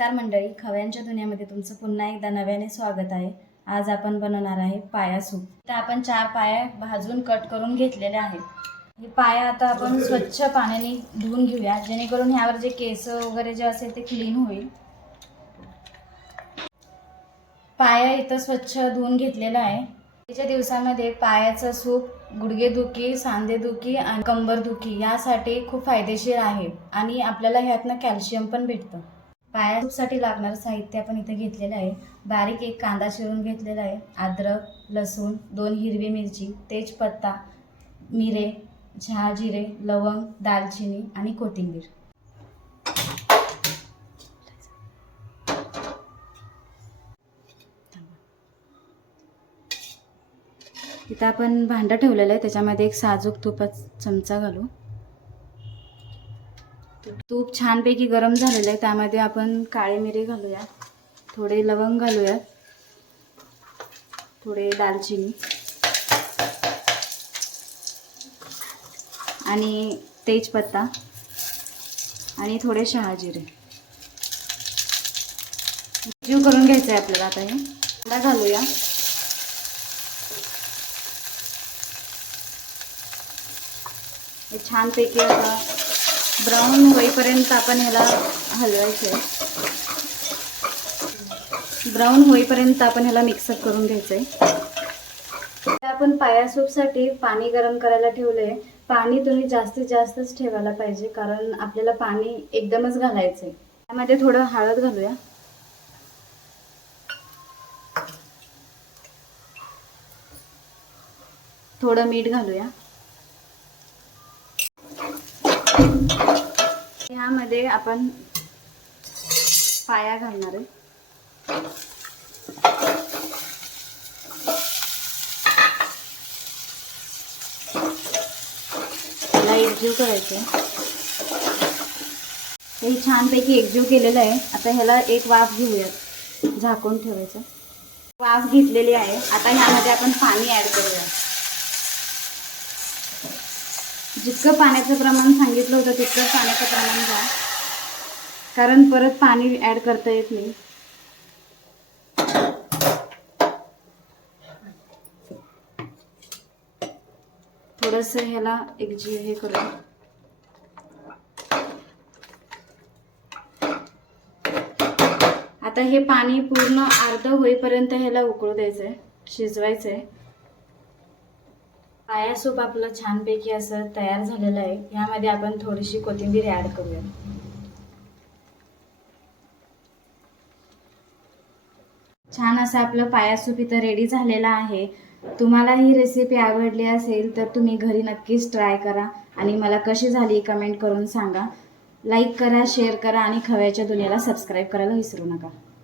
नमस्कार मंडळी, खव्यांच्या दुनियामध्ये तुमचं पुन्हा एकदा नव्याने स्वागत आहे। आज आपण बनवणार आहे पाया सूप। तर आपण 4 पाया भाजून कट करून घेतलेले आहेत। हे पाया आता आपण स्वच्छ पाण्याने धुवून घेऊया, जेणेकरून ह्यावर जे केस वगैरे जे असेल ते क्लीन होईल। पाया इथं स्वच्छ धुवून घेतलेला आहे। त्याच्या दिवसामध्ये पायाचं सूप गुडघेदुखी, सांधेदुखी आणि कंबरदुखी यासाठी खूप फायदेशीर आहे आणि आपल्याला ह्यातनं कॅल्शियम पण भेटतं। पाया सूपसाठी लागणारं साहित्य आपण इथे घेतलेलं आहे। बारीक एक कांदा चिरून घेतलेला आहे, अद्रक, लसूण, 2 हिरवी मिरची, तेजपत्ता, मिरे, शहाजिरे, लवंग, दालचिनी आणि कोथिंबीर। इथं आपण भांडं ठेवलेलं आहे, त्याच्यामध्ये एक साजूक तुपाचा चमचा घालू। तूप छानपैकी गरम झालेलं आहे, त्यामध्ये आपण काळे मिरे घालूया, थोडे लवंग घालूया, थोडे दालचिनी आणि तेजपत्ता आणि थोडे शहाजिरे जीव करून घ्यायचं आहे आपल्याला। आता हे कांदा घालूया, हे छानपैकी आता ब्राऊन होईपर्यंत आपण ह्याला हलवायचं आहे। ब्राऊन होईपर्यंत आपण ह्याला मिक्सअप करून घ्यायचं आहे। आपण पाया सूपसाठी पाणी गरम करायला ठेवलंय। पाणी तुम्ही जास्तीत जास्तच ठेवायला पाहिजे, कारण आपल्याला पाणी एकदमच घालायचं आहे। त्यामध्ये थोडं हळद घालूया, थोडं मीठ घालूया। ह्यामध्ये आपण पाया घालणार आहे। त्याला एकजीव करायचं आहे। हे छानपैकी एकजीव केलेलं आहे। आता ह्याला एक वाफ घेऊयात, झाकून ठेवायचं। वाफ घेतलेली आहे, आता ह्यामध्ये आपण पाणी ॲड करूया। जितकं पाण्याचं प्रमाण सांगितलं होतं तितकं पाण्याचं प्रमाण घ्या, कारण परत पाणी ॲड करता येत नाही। थोडंसं ह्याला एकजीव हे करूया। आता हे पाणी पूर्ण अर्ध होईपर्यंत ह्याला उकळू द्यायचं आहे, शिजवायचं आहे। पाया सूप आपलं छानपैकी असं तयार झालेलं आहे। यामध्ये आपण थोडीशी कोथिंबीर ॲड करूया। छान असं आपलं पाया सूप इथं रेडी झालेलं आहे। तुम्हाला ही रेसिपी आवडली असेल तर तुम्ही घरी नक्कीच ट्राय करा आणि मला कशी झाली कमेंट करून सांगा। लाईक करा, शेअर करा आणि खव्याच्या दुनियाला सबस्क्राईब करायला विसरू नका।